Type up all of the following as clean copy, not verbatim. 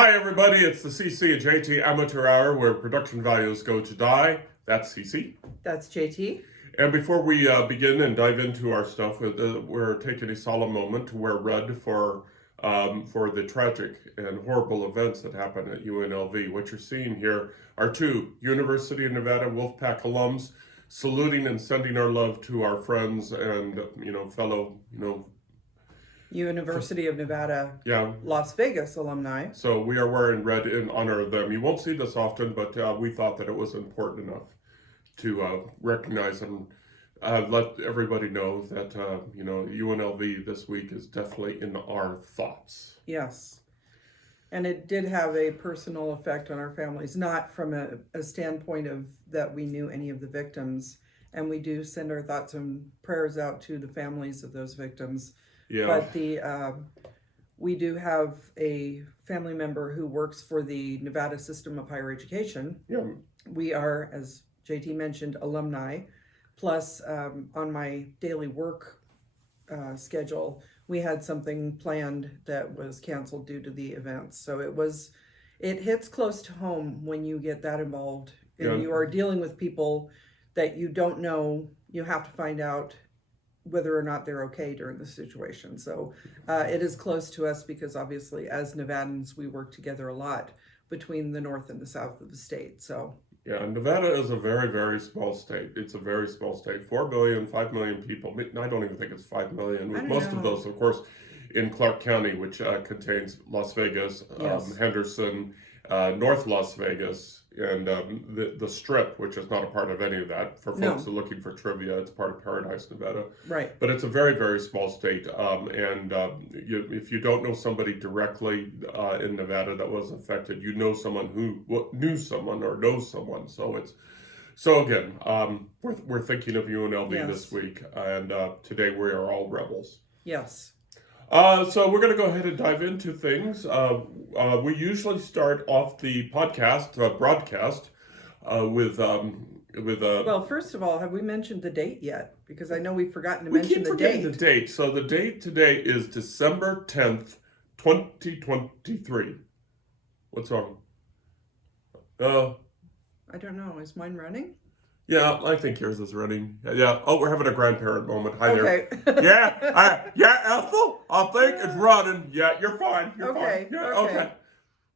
Hi everybody, it's the CC and JT Amateur Hour where production values go to die. That's CC. That's JT. And before we begin and dive into our stuff, we're taking a solemn moment to wear red for the tragic and horrible events that happened at UNLV. What you're seeing here are two University of Nevada Wolfpack alums saluting and sending our love to our friends and fellow University of Nevada, yeah, Las Vegas alumni. So we are wearing red in honor of them. You won't see this often, but we thought that it was important enough to recognize and let everybody know that UNLV this week is definitely in our thoughts. Yes. And it did have a personal effect on our families, not from a standpoint of that we knew any of the victims. And we do send our thoughts and prayers out to the families of those victims. Yeah. But we do have a family member who works for the Nevada system of higher education. Yeah. We are, as JT mentioned, alumni. Plus, on my daily work schedule, we had something planned that was canceled due to the events. So it hits close to home when you get that involved and you are dealing with people that you don't know. You have to find out whether or not they're okay during the situation. So it is close to us because obviously as Nevadans, we work together a lot between the north and the south of the state. So yeah, Nevada is a very, very small state. It's a very small state. 4 billion, 5 million people. I don't even think it's 5 million. With most of those, of course, in Clark County, which contains Las Vegas, yes. Henderson, North Las Vegas, and the Strip, which is not a part of any of that. For folks who are looking for trivia, it's part of Paradise, Nevada. Right. But it's a very, very small state. If you don't know somebody directly in Nevada that was affected, you know someone who knew someone or knows someone. So again, we're thinking of UNLV this week, and today we are all rebels. Yes. So we're going to go ahead and dive into things. We usually start off the broadcast with. Well, first of all, have we mentioned the date yet? Because I know we've forgotten to mention the date. We keep forgetting the date. So the date today is December 10th, 2023. What's wrong? I don't know. Is mine running? Yeah, I think yours is running. Yeah. Oh, we're having a grandparent moment. Hi there. Ethel, I think it's running. Yeah, you're fine. You're fine. Yeah, okay.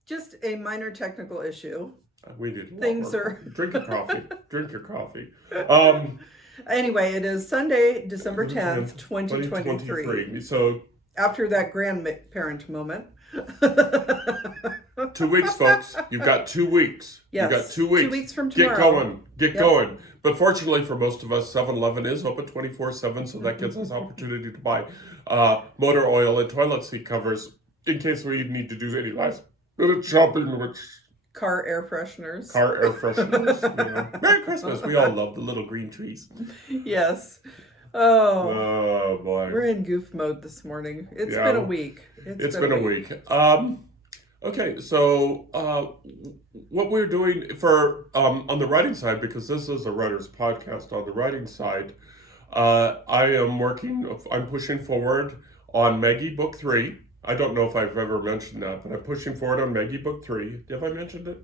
Just a minor technical issue. We did. Things are. Drink your coffee. Drink your coffee. Anyway, it is Sunday, December 10th, 2023. So after that grandparent moment. 2 weeks, folks. You've got 2 weeks. Yes. You've got 2 weeks. 2 weeks from tomorrow. Get going. But fortunately for most of us, 7-Eleven is open 24/7, so that gives us opportunity to buy motor oil and toilet seat covers in case we need to do any last minute shopping, which... Car air fresheners. Merry Christmas. We all love the little green trees. Yes. Oh boy. We're in goof mode this morning. It's been a week. It's been a week. Okay, so what we're doing for on the writing side, because this is a writer's podcast, on the writing side, I'm pushing forward on Maggie Book 3. I don't know if I've ever mentioned that, but I'm pushing forward on Maggie Book 3. Have I mentioned it?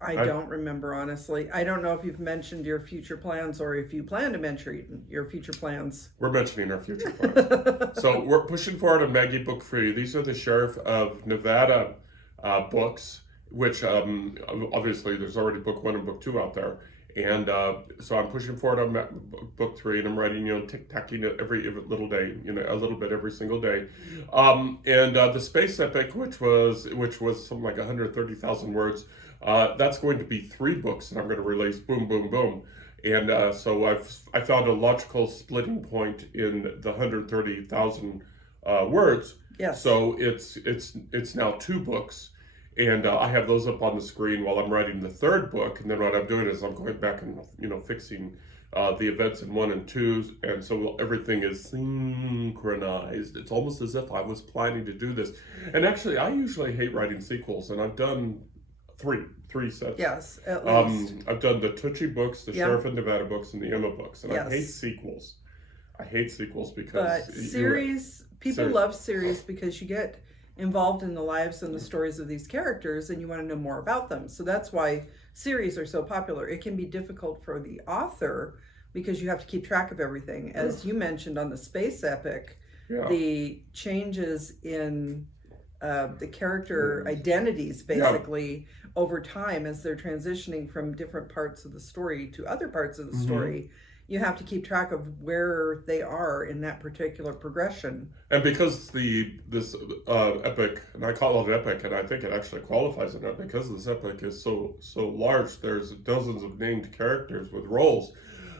I don't remember, honestly. I don't know if you've mentioned your future plans or if you plan to mention your future plans. We're mentioning our future plans. So we're pushing forward on Maggie Book 3. These are the Sheriff of Nevada books, which obviously there's already Book 1 and Book 2 out there. And so I'm pushing forward on Book 3, and I'm writing, tick-tacking it every little day, a little bit every single day. And the Space Epic, which was something like 130,000 words, that's going to be 3 books that I'm going to release, boom, boom, boom. And so I found a logical splitting point in the 130,000 words. Yes. So it's now 2 books. And I have those up on the screen while I'm writing the 3rd book. And then what I'm doing is I'm going back and, fixing the events in 1 and 2. And so everything is synchronized. It's almost as if I was planning to do this. And actually, I usually hate writing sequels. And I've done three sets. Yes, at least. I've done the Tucci books, the Sheriff of Nevada books, and the Emma books. And I hate sequels. I hate sequels because... But people love series because you get involved in the lives and the stories of these characters, and you want to know more about them. So that's why series are so popular. It can be difficult for the author because you have to keep track of everything. As you mentioned on the space epic, the changes in the character identities basically over time as they're transitioning from different parts of the story to other parts of the story, you have to keep track of where they are in that particular progression. And because this epic, and I call it epic, and I think it actually qualifies in it, because this epic is so large, there's dozens of named characters with roles.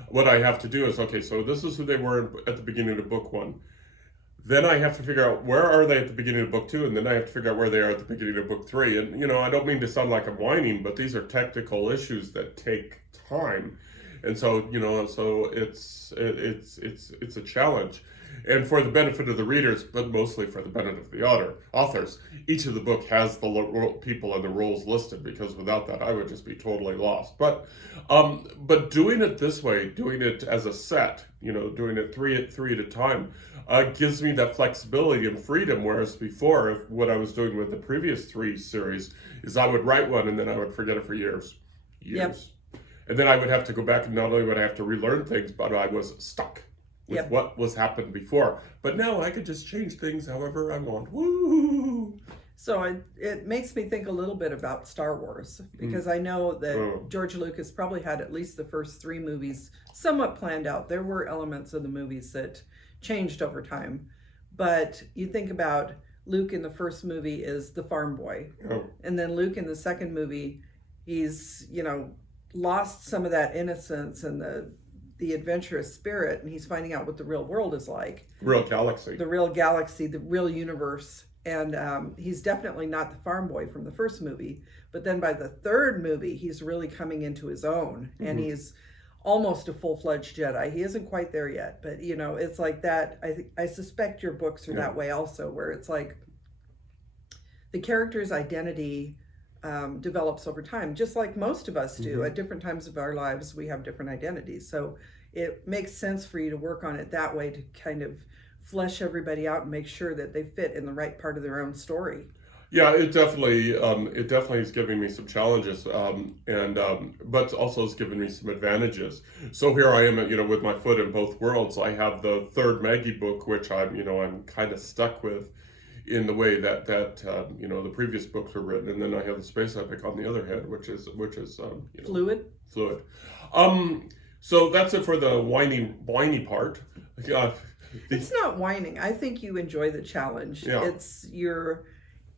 What I have to do is, okay, so this is who they were at the beginning of book 1. Then I have to figure out where are they at the beginning of book 2, and then I have to figure out where they are at the beginning of book 3. And I don't mean to sound like I'm whining, but these are technical issues that take time, and so so it's a challenge. And for the benefit of the readers, but mostly for the benefit of the authors, each of the book has the people and the roles listed, because without that, I would just be totally lost. But doing it this way, doing it as a set, doing it three at a time, gives me that flexibility and freedom. Whereas before, what I was doing with the previous 3 series is I would write one and then I would forget it for years. Yep. And then I would have to go back, and not only would I have to relearn things, but I was stuck with what was happened before. But now I could just change things however I want. Woo! So it makes me think a little bit about Star Wars, because I know that George Lucas probably had at least the first 3 movies somewhat planned out. There were elements of the movies that changed over time. But you think about Luke in the first movie is the farm boy. And then Luke in the second movie, he's, lost some of that innocence and the adventurous spirit, and he's finding out what the real world is like. The real galaxy, the real universe. And he's definitely not the farm boy from the first movie. But then by the third movie, he's really coming into his own, and he's almost a full-fledged Jedi. He isn't quite there yet, but it's like that. I suspect your books are that way also, where it's like the character's identity develops over time, just like most of us do. At different times of our lives, we have different identities. So it makes sense for you to work on it that way, to kind of flesh everybody out and make sure that they fit in the right part of their own story. Yeah, it definitely is giving me some challenges, but also it's given me some advantages. So here I am, with my foot in both worlds. I have the third Maggie book, which I'm kind of stuck with, in the way that the previous books were written, and then I have the space epic on the other hand, which is fluid. So that's it for the whiny part. It's not whining. I think you enjoy the challenge.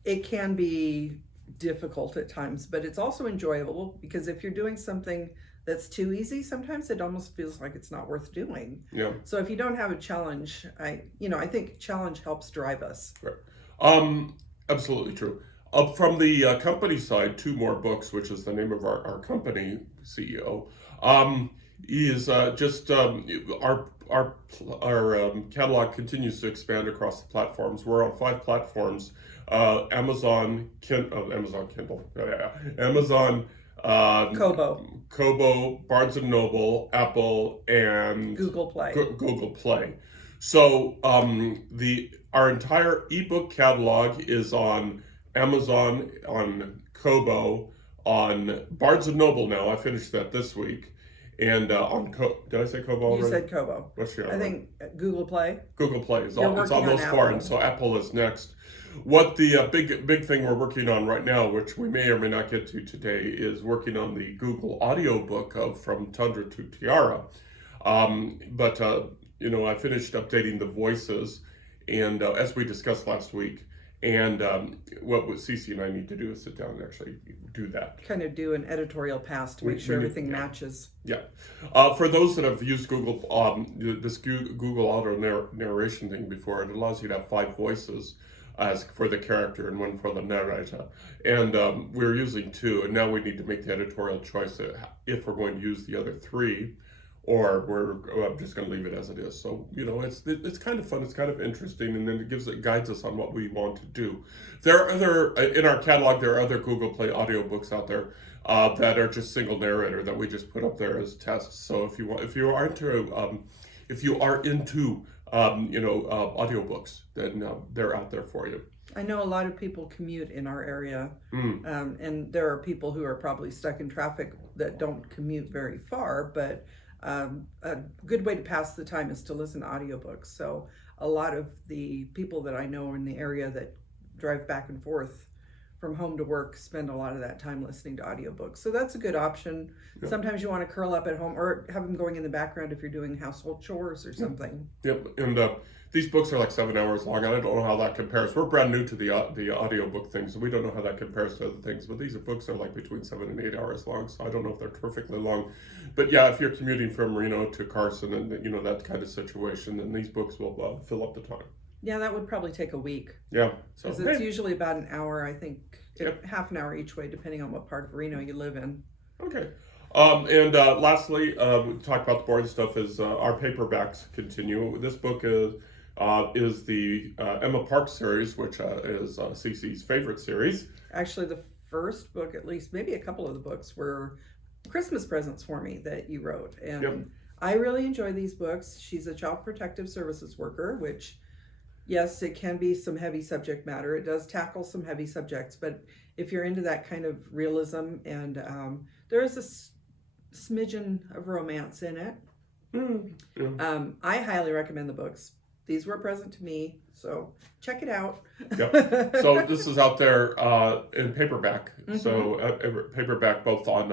It can be difficult at times, but it's also enjoyable, because if you're doing something that's too easy, sometimes it almost feels like it's not worth doing. So if you don't have a challenge, I think challenge helps drive us. Right. Absolutely true. From the company side, 2 more books, which is the name of our company CEO, is just our catalog continues to expand across the platforms. We're on 5 platforms: Amazon Kindle, Amazon Kobo, Barnes and Noble, Apple, and Google Play. Google Play. So our entire ebook catalog is on Amazon, on Kobo, on Barnes and Noble now. I finished that this week. And did I say Kobo already? You said Kobo. What's the other I think Google Play. Google Play is it's almost far, and so Apple is next. What the big thing we're working on right now, which we may or may not get to today, is working on the Google audiobook of From Tundra to Tiara. I finished updating the voices, and as we discussed last week. And what Cece and I need to do is sit down and actually do that. Kind of do an editorial pass to make sure everything matches. Yeah. For those that have used Google, this Google auto narration thing before, it allows you to have 5 voices as for the character and 1 for the narrator. And we're using 2, and now we need to make the editorial choice if we're going to use the other 3, or we're just going to leave it as it is. So, it's kind of fun, it's kind of interesting, and then it guides us on what we want to do. There are in our catalog, there are other Google Play audiobooks out there that are just single narrator that we just put up there as tests. So if you are into audiobooks, then they're out there for you. I know a lot of people commute in our area, Mm. and there are people who are probably stuck in traffic that don't commute very far, but a good way to pass the time is to listen to audiobooks. So a lot of the people that I know in the area that drive back and forth from home to work spend a lot of that time listening to audiobooks. So that's a good option. Yeah. Sometimes you want to curl up at home or have them going in the background if you're doing household chores or something. Yep. And these books are like 7 hours long. I don't know how that compares. We're brand new to the audiobook thing, so we don't know how that compares to other things. But these books are like between 7 and 8 hours long, so I don't know if they're perfectly long. But yeah, if you're commuting from Reno to Carson and that kind of situation, then these books will fill up the time. Yeah, that would probably take a week. Yeah. So Because it's usually about an hour, I think, Yep. half an hour each way, depending on what part of Reno you live in. okay. And lastly, we talk about the boring stuff. Is our paperbacks continue? This book is the Emma Park series, which is Cece's favorite series. Actually, the first book, at least, maybe a couple of the books, were Christmas presents for me that you wrote. And Yep. I really enjoy these books. She's a child protective services worker, which, yes, it can be some heavy subject matter. It does tackle some heavy subjects, but if you're into that kind of realism, and there is a smidgen of romance in it. Yeah. I highly recommend the books. These were a present to me, so check it out. Yep. So this is out there in paperback. Mhm. So paperback both on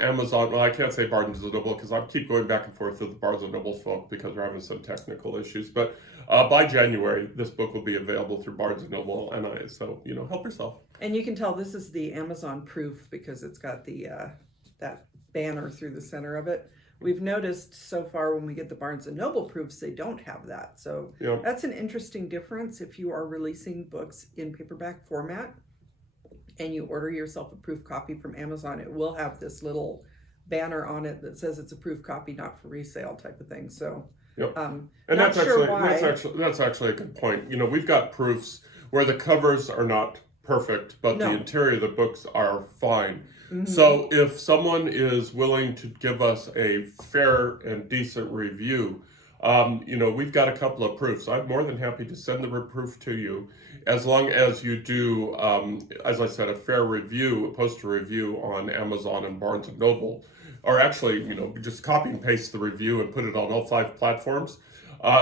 Amazon. Well, I can't say Barnes and Noble because I keep going back and forth with the Barnes and Noble folk because we're having some technical issues. But by January, this book will be available through Barnes and Noble, and so help yourself. And you can tell this is the Amazon proof because it's got the that banner through the center of it. We've noticed so far when we get the Barnes and Noble proofs, they don't have that. So Yeah. that's an interesting difference. If you are releasing books in paperback format and you order yourself a proof copy from Amazon, it will have this little banner on it that says it's a proof copy, not for resale type of thing. So Yep. and And sure that's actually a good point. We've got proofs where the covers are not perfect, but the No. interior of the books are fine. Mhm. So if someone is willing to give us a fair and decent review, we've got a couple of proofs. I'm more than happy to send the proof to you, as long as you do, as I said, a fair review, post a review on Amazon and Barnes and Noble, or actually, just copy and paste the review and put it on all 5 platforms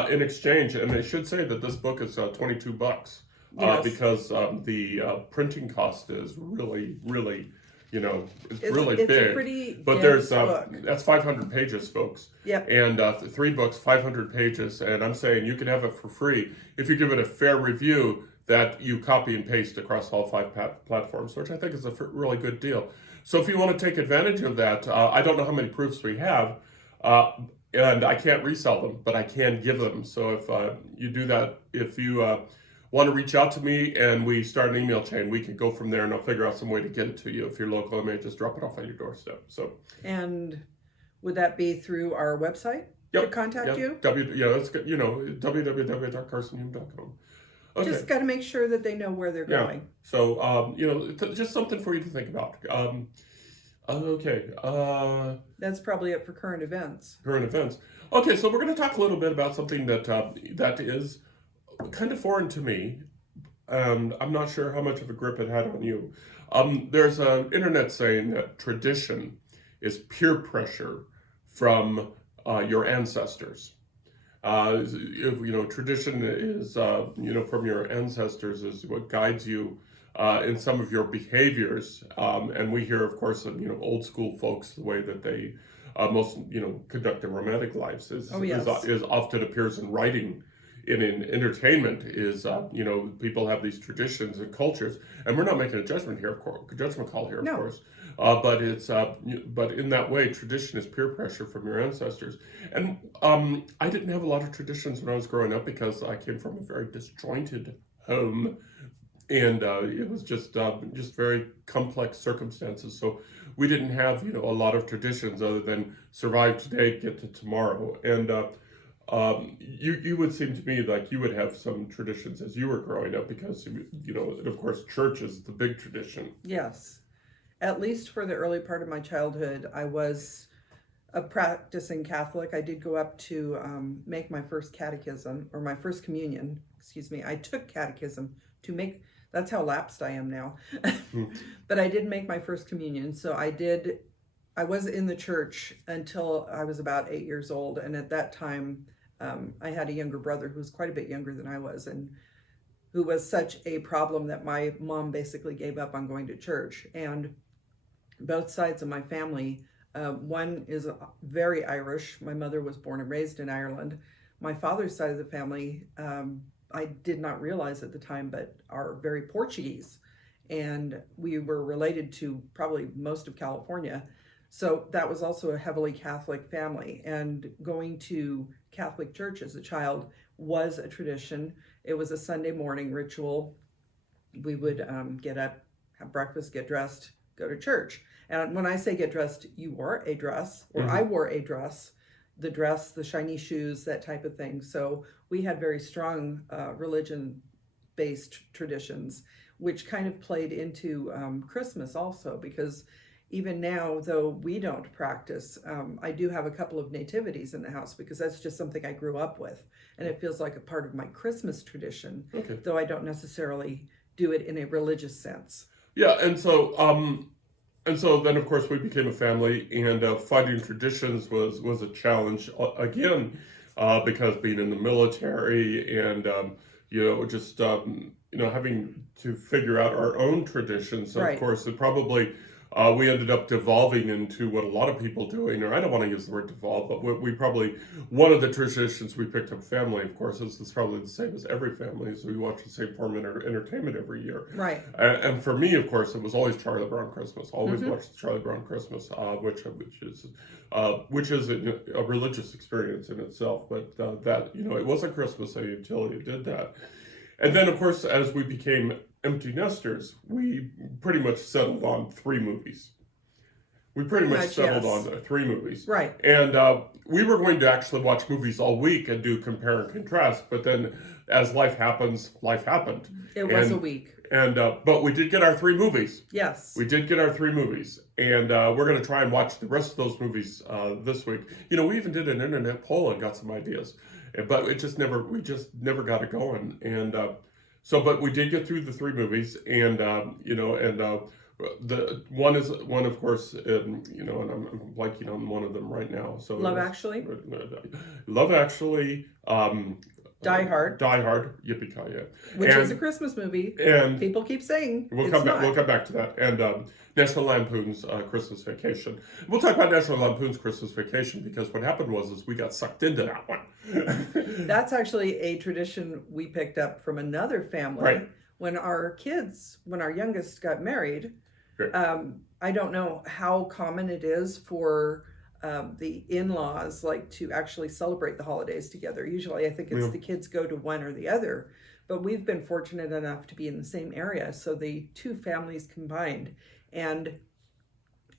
in exchange. And they should say that this book is $22 Yes. because the printing cost is really, really. It's really it's big. a pretty But dense there's book. that's 500 pages, folks. Yep. And 3 books, 500 pages, and I'm saying you can have it for free if you give it a fair review that you copy and paste across all 5 platforms, which I think is a really good deal. So if you want to take advantage of that, I don't know how many proofs we have, and I can't resell them, but I can give them. So if you do that, if you want to reach out to me and we start an email chain, we can go from there and I'll figure out some way to get it to you. If you're local, I may just drop it off at your doorstep. So, And would that be through our website to contact you? That's good. www.carsonhume.com. Okay. Just got to make sure that they know where they're Yeah. going. So, just something for you to think about. Okay. That's probably it for current events. Current events. Okay, so we're going to talk a little bit about something that is kind of foreign to me, and I'm not sure how much of a grip it had on you. There's an internet saying that tradition is peer pressure from your ancestors. Tradition is from your ancestors is what guides you in some of your behaviors, and we hear, of course, of old school folks, the way that they most conduct their romantic lives is often appears in writing. In entertainment is people have these traditions and cultures, and we're not making a judgment call here, of No. course. But it's but in that way, tradition is peer pressure from your ancestors. And I didn't have a lot of traditions when I was growing up because I came from a very disjointed home, and it was just very complex circumstances. So we didn't have a lot of traditions other than survive today, get to tomorrow, and. You would seem to me like you would have some traditions as you were growing up because, and of course, church is the big tradition. Yes. At least for the early part of my childhood, I was a practicing Catholic. I did go up to make my first catechism, or my first communion, excuse me. I took catechism to make. That's how lapsed I am now. Hmm. But I did make my first communion. So I was in the church until I was about 8 years old. And at that time, I had a younger brother who was quite a bit younger than I was, and who was such a problem that my mom basically gave up on going to church. And both sides of my family, one is very Irish. My mother was born and raised in Ireland. My father's side of the family, I did not realize at the time, but are very Portuguese. And we were related to probably most of California. So that was also a heavily Catholic family. And going to Catholic church as a child was a tradition. It was a Sunday morning ritual. We would get up, have breakfast, get dressed, go to church. And when I say get dressed, you wore a dress, or I wore a dress, the shiny shoes, that type of thing. So we had very strong religion-based traditions, which kind of played into Christmas also, because even now, though we don't practice, I do have a couple of nativities in the house because that's just something I grew up with. And it feels like a part of my Christmas tradition, though I don't necessarily do it in a religious sense. Yeah, and so then of course we became a family, and finding traditions was a challenge again, because being in the military and just having to figure out our own traditions. So Right. of course it probably we ended up devolving into what a lot of people doing, or I don't want to use the word devolve, but we probably, one of the traditions we picked up family, of course, is probably the same as every family, is we watch the same form of entertainment every year. Right. And for me, of course, it was always Charlie Brown Christmas. Always watched Charlie Brown Christmas, which is a religious experience in itself. But that it wasn't Christmas until you did that. And then, of course, as we became empty nesters, we pretty much settled on 3 movies. We pretty much settled on 3 movies. Right. And we were going to actually watch movies all week and do compare and contrast. But then, as life happens, life happened. It was a week. And but we did get our 3 movies. Yes. We did get our 3 movies. And we're going to try and watch the rest of those movies this week. We even did an internet poll and got some ideas. But we just never got it going. And but we did get through the 3 movies, and the one, of course, and I'm blanking on one of them right now. So Love Actually. Love Actually. Die Hard. Die Hard. Yippee-ki-yay. Which is a Christmas movie. And people keep saying we'll come back to that. And National Lampoon's Christmas Vacation. We'll talk about National Lampoon's Christmas Vacation because what happened was we got sucked into that one. That's actually a tradition we picked up from another family. Right. When our youngest got married. I don't know how common it is for the in-laws to actually celebrate the holidays together. Usually I think it's the kids go to one or the other, but we've been fortunate enough to be in the same area, so the 2 families combined. And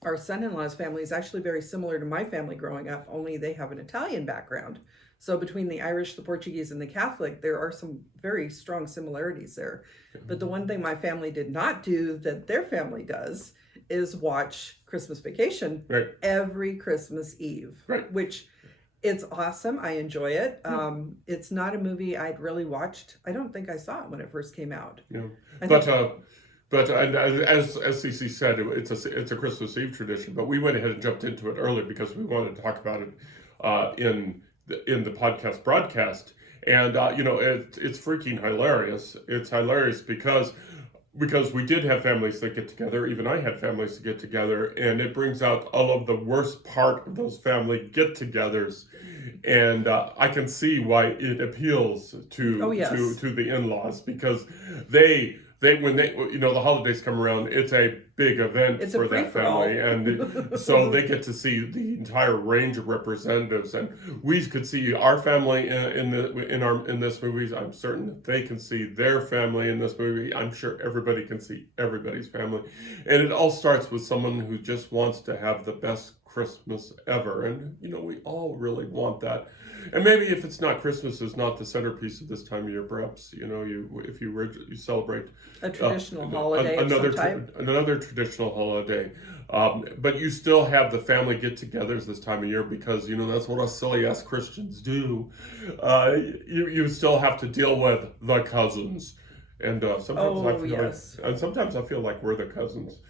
our son-in-law's family is actually very similar to my family growing up, only they have an Italian background. So between the Irish, the Portuguese, and the Catholic, there are some very strong similarities there. But the one thing my family did not do that their family does is watch Christmas Vacation every Christmas Eve, which it's awesome. I enjoy it. It's not a movie I'd really watched. I don't think I saw it when it first came out. Yeah. But as CC said, it's a Christmas Eve tradition. But we went ahead and jumped into it early because we wanted to talk about it in the podcast broadcast. And it's freaking hilarious. It's hilarious because we did have families that get together. Even I had families that get together, and it brings out all of the worst part of those family get-togethers. And I can see why it appeals to the in-laws, because they when the holidays come around, it's a big event for that family, and so they get to see the entire range of representatives, and we could see our family in this movie. I'm certain that they can see their family in this movie. I'm sure everybody can see everybody's family, and it all starts with someone who just wants to have the best Christmas ever, and we all really want that. And maybe if it's not Christmas, is not the centerpiece of this time of year, perhaps if you celebrate a traditional holiday, another traditional holiday, but you still have the family get-togethers this time of year because that's what us silly ass Christians do. You still have to deal with the cousins And sometimes I feel like we're the cousins.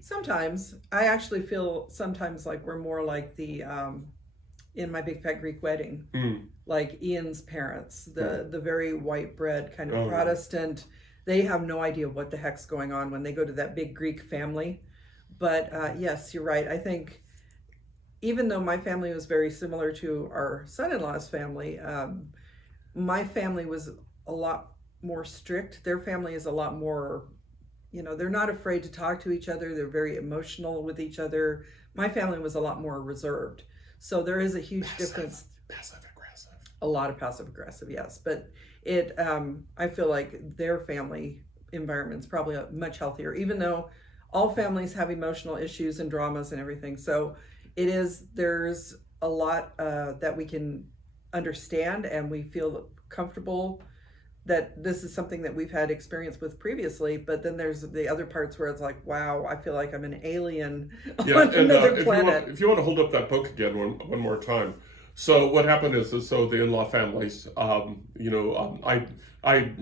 Sometimes I actually feel sometimes like we're more like the in My Big Fat Greek Wedding, like Ian's parents, the very white bread kind of Protestant. They have no idea what the heck's going on when they go to that big Greek family. But yes, you're right. I think even though my family was very similar to our son-in-law's family, my family was a lot more strict. Their family is a lot more, they're not afraid to talk to each other. They're very emotional with each other. My family was a lot more reserved. So there is a huge difference. Passive aggressive. A lot of passive aggressive, yes. But I feel like their family environment's probably much healthier, even though all families have emotional issues and dramas and everything. So there's a lot that we can understand, and we feel comfortable that this is something that we've had experience with previously. But then there's the other parts where it's like, wow, I feel like I'm an alien on another planet. If you want to hold up that book again one more time. So what happened is so the in-law families, I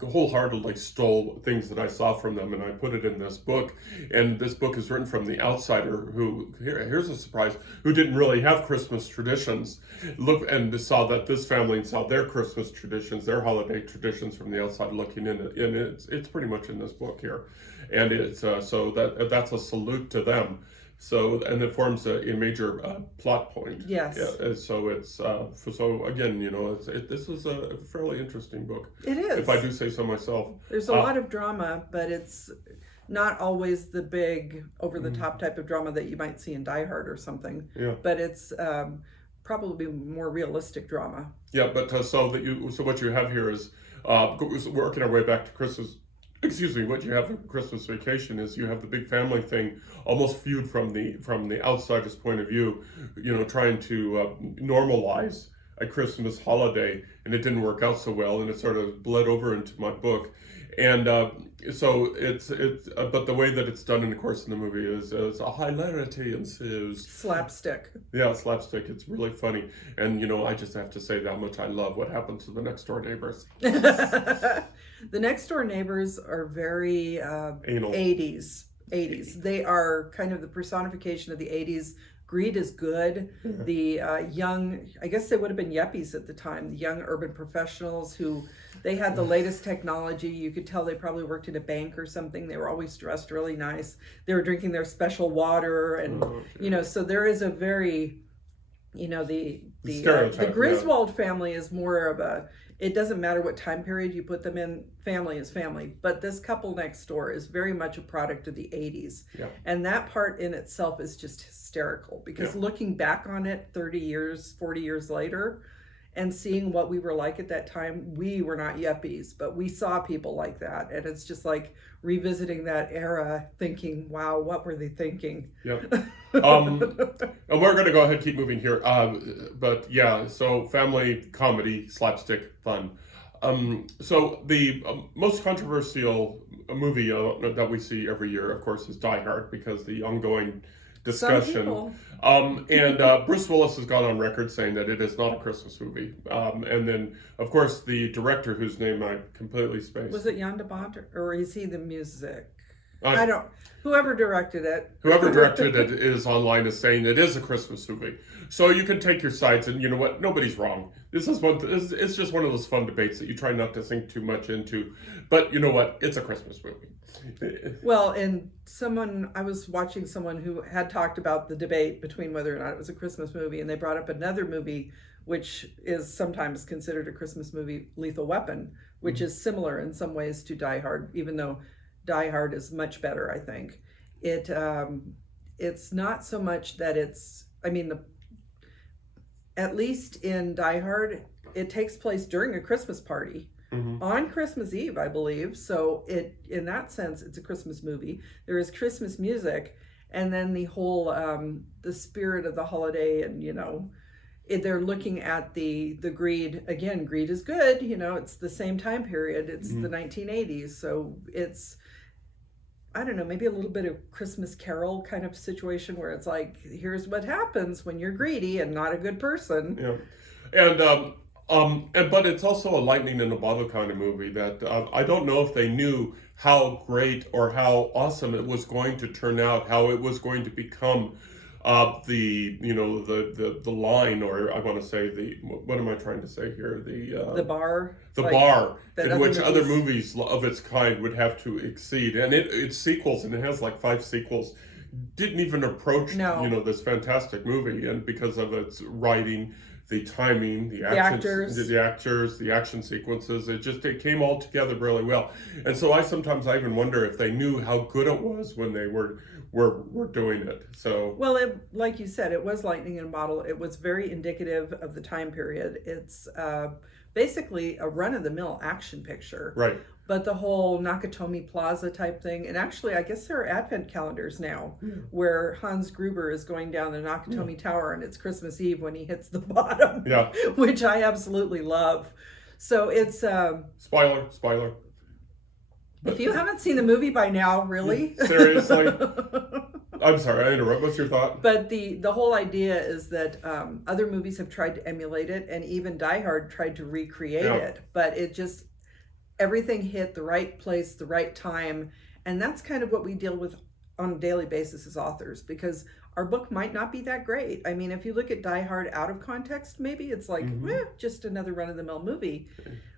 wholeheartedly stole things that I saw from them, and I put it in this book. And this book is written from the outsider here's a surprise, who didn't really have Christmas traditions. Look and saw that this family saw their Christmas traditions, their holiday traditions from the outside looking in, and it's pretty much in this book here, and it's so that's a salute to them. So, and it forms a major plot point. Yes. Yeah, so it's so again, this is a fairly interesting book. It is, if I do say so myself. There's a lot of drama, but it's not always the big over-the-top type of drama that you might see in Die Hard or something. Yeah. But it's probably more realistic drama. Yeah, but so what you have here is working our way back to Christmas. Excuse me. What you have for Christmas Vacation is you have the big family thing, almost viewed from the outsider's point of view. Trying to normalize a Christmas holiday, and it didn't work out so well, and it sort of bled over into my book. And so it's but the way that it's done, and of course in the movie is a hilarity ensues. Slapstick. Yeah, slapstick. It's really funny, and I just have to say how much I love what happens to the next door neighbors. The next door neighbors are very anal. 80s. They are kind of the personification of the 80s. Greed is good. The young, I guess they would have been yuppies at the time, the young urban professionals who they had the latest technology. You could tell they probably worked at a bank or something. They were always dressed really nice. They were drinking their special water, and so there is a very, the Griswold family is more of a, it doesn't matter what time period you put them in, family is family. But this couple next door is very much a product of the 80s. Yeah. And that part in itself is just hysterical, because looking back on it 30 years, 40 years later, and seeing what we were like at that time, we were not yuppies, but we saw people like that. And it's just like revisiting that era, thinking, wow, what were they thinking? Yeah. And we're going to go ahead and keep moving here. But yeah, so family comedy, slapstick fun. So the most controversial movie that we see every year, of course, is Die Hard, because the ongoing discussion. And Bruce Willis has gone on record saying that it is not a Christmas movie. And then, of course, the director, whose name I completely spaced. Was it Jan de Bont, or is he the music? I don't. Whoever directed it. Whoever directed it is online is saying it is a Christmas movie. So you can take your sides, and you know what? Nobody's wrong. It's just one of those fun debates that you try not to think too much into. But you know what? It's a Christmas movie. Well, and I was watching someone who had talked about the debate between whether or not it was a Christmas movie, and they brought up another movie which is sometimes considered a Christmas movie, Lethal Weapon, which is similar in some ways to Die Hard, even though Die Hard is much better, I think. It's not so much that at least in Die Hard, it takes place during a Christmas party. On Christmas Eve, I believe. So in that sense, it's a Christmas movie. There is Christmas music, and then the whole the spirit of the holiday, and they're looking at the greed. Again, greed is good. It's the same time period. It's the 1980s, so it's, I don't know, maybe a little bit of Christmas Carol kind of situation where it's like, here's what happens when you're greedy and not a good person. Yeah, and But it's also a lightning in a bottle kind of movie that I don't know if they knew how great or how awesome it was going to turn out, how it was going to become the line, or I want to say what am I trying to say here, The bar. the Like bar that in other which other movies. movies of its kind would have to exceed, and its sequels, and it has like 5 sequels, didn't even approach No. this fantastic movie, and because of its writing, the timing, the Actors. the actors, the action sequences, it came all together really well. And so I even wonder if they knew how good it was when they were doing it. So Well, like you said, it was lightning in a bottle. It was very indicative of the time period. It's basically a run-of-the-mill action picture. right, But the whole Nakatomi Plaza type thing, and actually, I guess there are advent calendars now where Hans Gruber is going down the Nakatomi Tower and it's Christmas Eve when he hits the bottom, yeah. which I absolutely love. So it's, Spoiler. if you haven't seen the movie by now, really? Seriously? I'm sorry, I interrupt. What's your thought? But the whole idea is that other movies have tried to emulate it, and even Die Hard tried to recreate it, but it just, everything hit the right place, the right time, and that's kind of what we deal with on a daily basis as authors, because our book might not be that great. I mean, if you look at Die Hard out of context, maybe it's like, just another run-of-the-mill movie.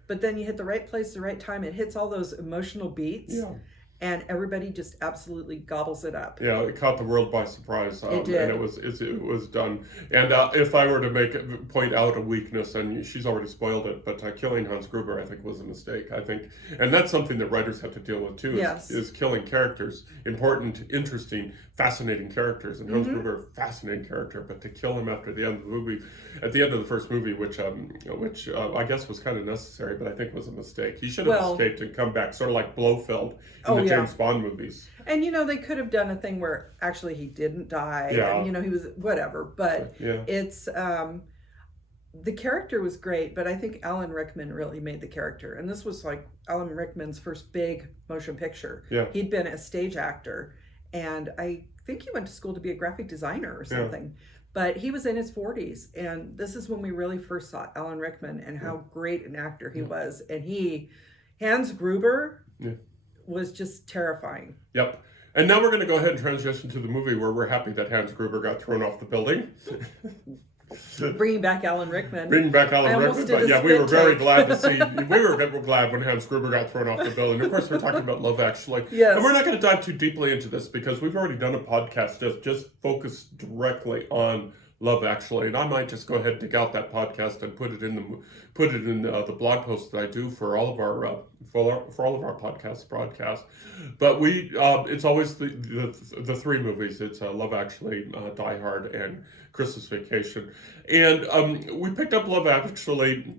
But then you hit the right place, the right time, it hits all those emotional beats. Yeah. And everybody just absolutely gobbles it up. Yeah, it caught the world by surprise. It did. And it was done. And if I were to point out a weakness, and she's already spoiled it, but killing Hans Gruber, I think, was a mistake. I think, and that's something that writers have to deal with too. Is killing characters, important, interesting, fascinating characters. And Hans Gruber, fascinating character, but to kill him after the end of the movie, at the end of the first movie, which I guess was kind of necessary, but I think was a mistake. He should have escaped and come back, sort of like Blofeld in the James Bond movies. And they could have done a thing where actually he didn't die. Yeah. And, he was whatever. But it's the character was great, but I think Alan Rickman really made the character. And this was like Alan Rickman's first big motion picture. Yeah. He'd been a stage actor, and I think he went to school to be a graphic designer or something. But he was in his 40s, and this is when we really first saw Alan Rickman and how great an actor he was. And Hans Gruber was just terrifying. Yep. And now we're going to go ahead and transition to the movie where we're happy that Hans Gruber got thrown off the building. Bringing back Alan Rickman. Bringing back Alan Rickman. But yeah, we were very glad to see, we were glad when Hans Gruber got thrown off the building. Of course, we're talking about Love Actually. Yes. And we're not going to dive too deeply into this because we've already done a podcast just focused directly on Love Actually, and I might just go ahead and dig out that podcast and put it in the blog post that I do for all of our podcast broadcasts. But it's always the three movies. It's Love Actually, Die Hard, and Christmas Vacation, and we picked up Love Actually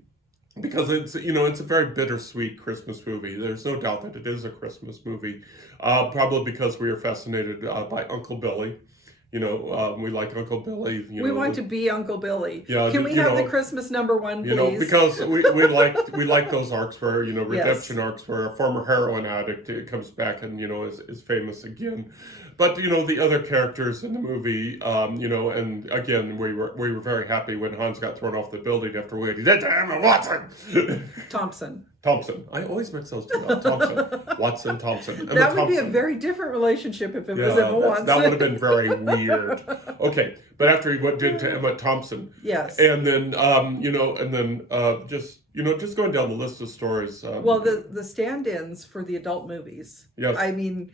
because it's a very bittersweet Christmas movie. There's no doubt that it is a Christmas movie, probably because we are fascinated by Uncle Billy. We like Uncle Billy. We want to be Uncle Billy. Yeah, Can we have the Christmas #1, please? Because we like those arcs where redemption arcs where a former heroin addict comes back and is famous again. But the other characters in the movie, and again we were very happy when Hans got thrown off the building after what he did to Emma Watson. Thompson. I always mix those two up. Thompson. That would be a very different relationship if it was Emma Watson. That would have been very weird. Okay, but after he did to Emma Thompson. Yes. And then, just going down the list of stories. Well, the stand-ins for the adult movies. Yes. I mean,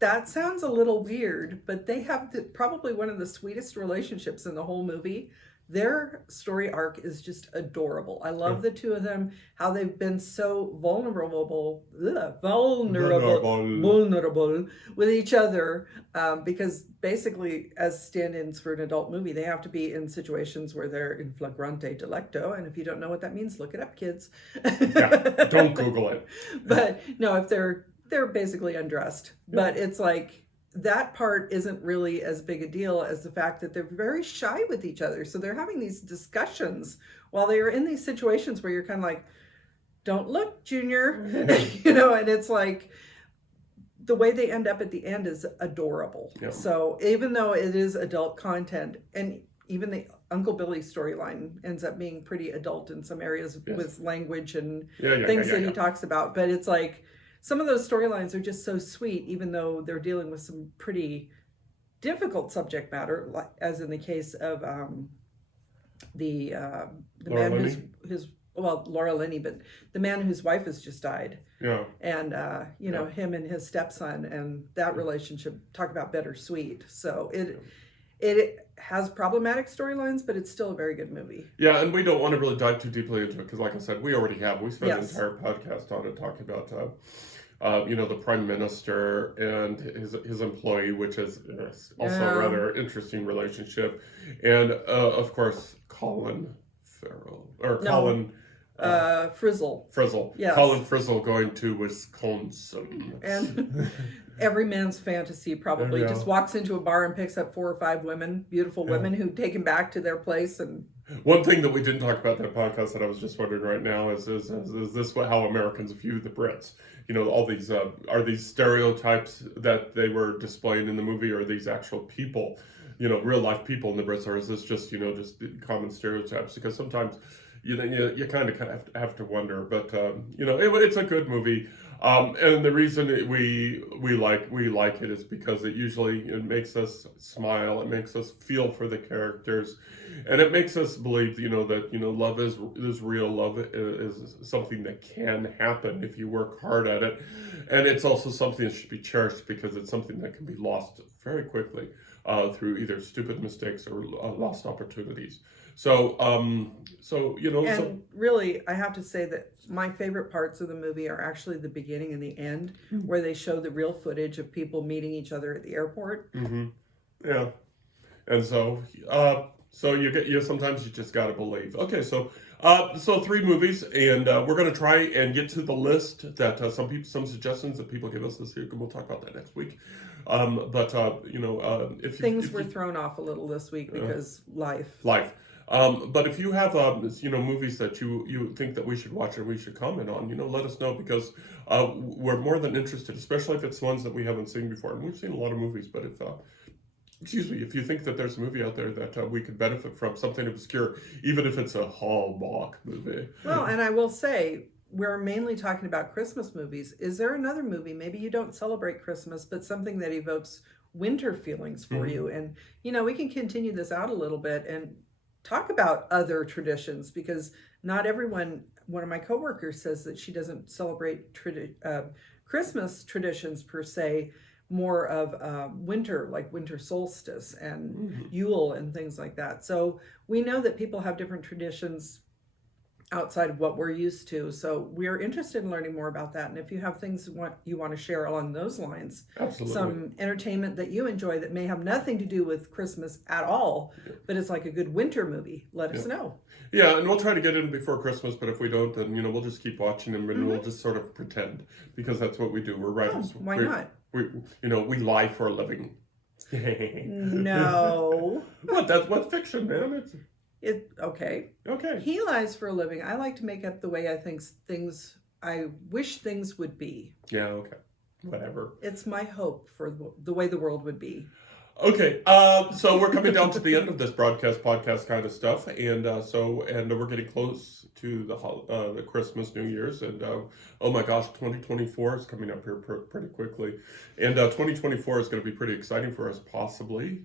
that sounds a little weird, but they have probably one of the sweetest relationships in the whole movie. Their story arc is just adorable. I love the two of them, how they've been so vulnerable with each other, because basically as stand-ins for an adult movie, they have to be in situations where they're in flagrante delicto, and if you don't know what that means, look it up, kids. Yeah, don't Google it. But no, if they're basically undressed, but it's like, that part isn't really as big a deal as the fact that they're very shy with each other. So they're having these discussions while they are in these situations where you're kind of like, don't look, Junior, and it's like, the way they end up at the end is adorable. Yeah. So even though it is adult content, and even the Uncle Billy storyline ends up being pretty adult in some areas with language and things that he talks about. But it's like some of those storylines are just so sweet, even though they're dealing with some pretty difficult subject matter, like as in the case of the man whose Laura Linney, but the man whose wife has just died. Yeah. And you know, him and his stepson and that relationship, talk about bittersweet. So it has problematic storylines, but it's still a very good movie. Yeah, and we don't want to really dive too deeply into it because, like I said, we already have. We spent an entire podcast on it talking about, the prime minister and his employee, which is also a rather interesting relationship, and of course Colin Farrell or Colin. Frizzle. Yes. Colin Frizzle going to Wisconsin. And every man's fantasy probably just walks into a bar and picks up 4 or 5 women, beautiful women who take him back to their place. And one thing that we didn't talk about in that podcast that I was just wondering right now is this how Americans view the Brits? You know, all these are these stereotypes that they were displaying in the movie, or are these actual people, you know, real life people in the Brits, or is this just, you know, just common stereotypes? Because sometimes you kind of have to wonder, but it's a good movie, and the reason we like it is because it makes us smile, it makes us feel for the characters, and it makes us believe that love is real, love is something that can happen if you work hard at it, and it's also something that should be cherished because it's something that can be lost very quickly through either stupid mistakes or lost opportunities. Really, I have to say that my favorite parts of the movie are actually the beginning and the end, where they show the real footage of people meeting each other at the airport. Mm-hmm. Yeah, and so you sometimes you just gotta believe. Okay, so 3 movies, and we're gonna try and get to the list that some suggestions that people give us this week, and we'll talk about that next week. If things were thrown off a little this week because life. But if you have movies that you think that we should watch or we should comment on, let us know, because we're more than interested, especially if it's ones that we haven't seen before. And we've seen a lot of movies, but if you think that there's a movie out there that we could benefit from, something obscure, even if it's a Hallmark movie. Well, and I will say, we're mainly talking about Christmas movies. Is there another movie, maybe you don't celebrate Christmas, but something that evokes winter feelings for you? And, we can continue this out a little bit and talk about other traditions, because not everyone, one of my coworkers says that she doesn't celebrate Christmas traditions per se, more of winter, like winter solstice and Yule and things like that. So we know that people have different traditions outside of what we're used to. So we're interested in learning more about that. And if you have things you want to share along those lines, absolutely, some entertainment that you enjoy that may have nothing to do with Christmas at all, but it's like a good winter movie, let us know. Yeah, and we'll try to get in before Christmas, but if we don't, then, we'll just keep watching them, and we'll just sort of pretend, because that's what we do. We're writers. Oh, why not? We lie for a living. No. That's what's fiction, man. Okay. Okay. He lies for a living. I like to make up the way I wish things would be. Yeah, okay. Whatever. It's my hope for the way the world would be. Okay, so we're coming down to the end of this podcast kind of stuff, and we're getting close to the Christmas, New Year's, and oh my gosh, 2024 is coming up here pretty quickly, and 2024 is going to be pretty exciting for us, possibly,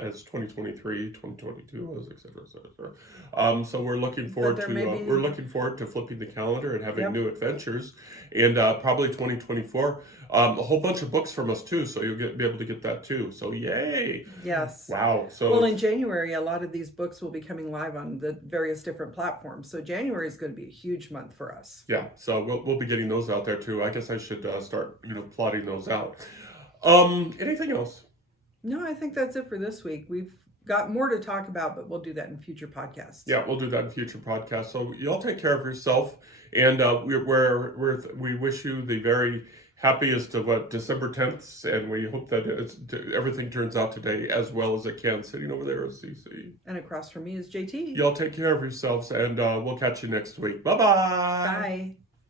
as 2023, 2022 was, et cetera. So we're looking forward to flipping the calendar and having new adventures, and probably 2024. A whole bunch of books from us too, so you'll be able to get that too. So yay! Yes. Wow. So in January, a lot of these books will be coming live on the various different platforms. So January is going to be a huge month for us. Yeah. So we'll be getting those out there too. I guess I should start plotting those out. Anything else? No, I think that's it for this week. We've got more to talk about, but we'll do that in future podcasts. Yeah, we'll do that in future podcasts. So y'all take care of yourself, and we wish you the very happiest of December 10th, and we hope that everything turns out today as well as it can. Sitting over there is CC. And across from me is JT. Y'all take care of yourselves, and we'll catch you next week. Bye-bye. Bye.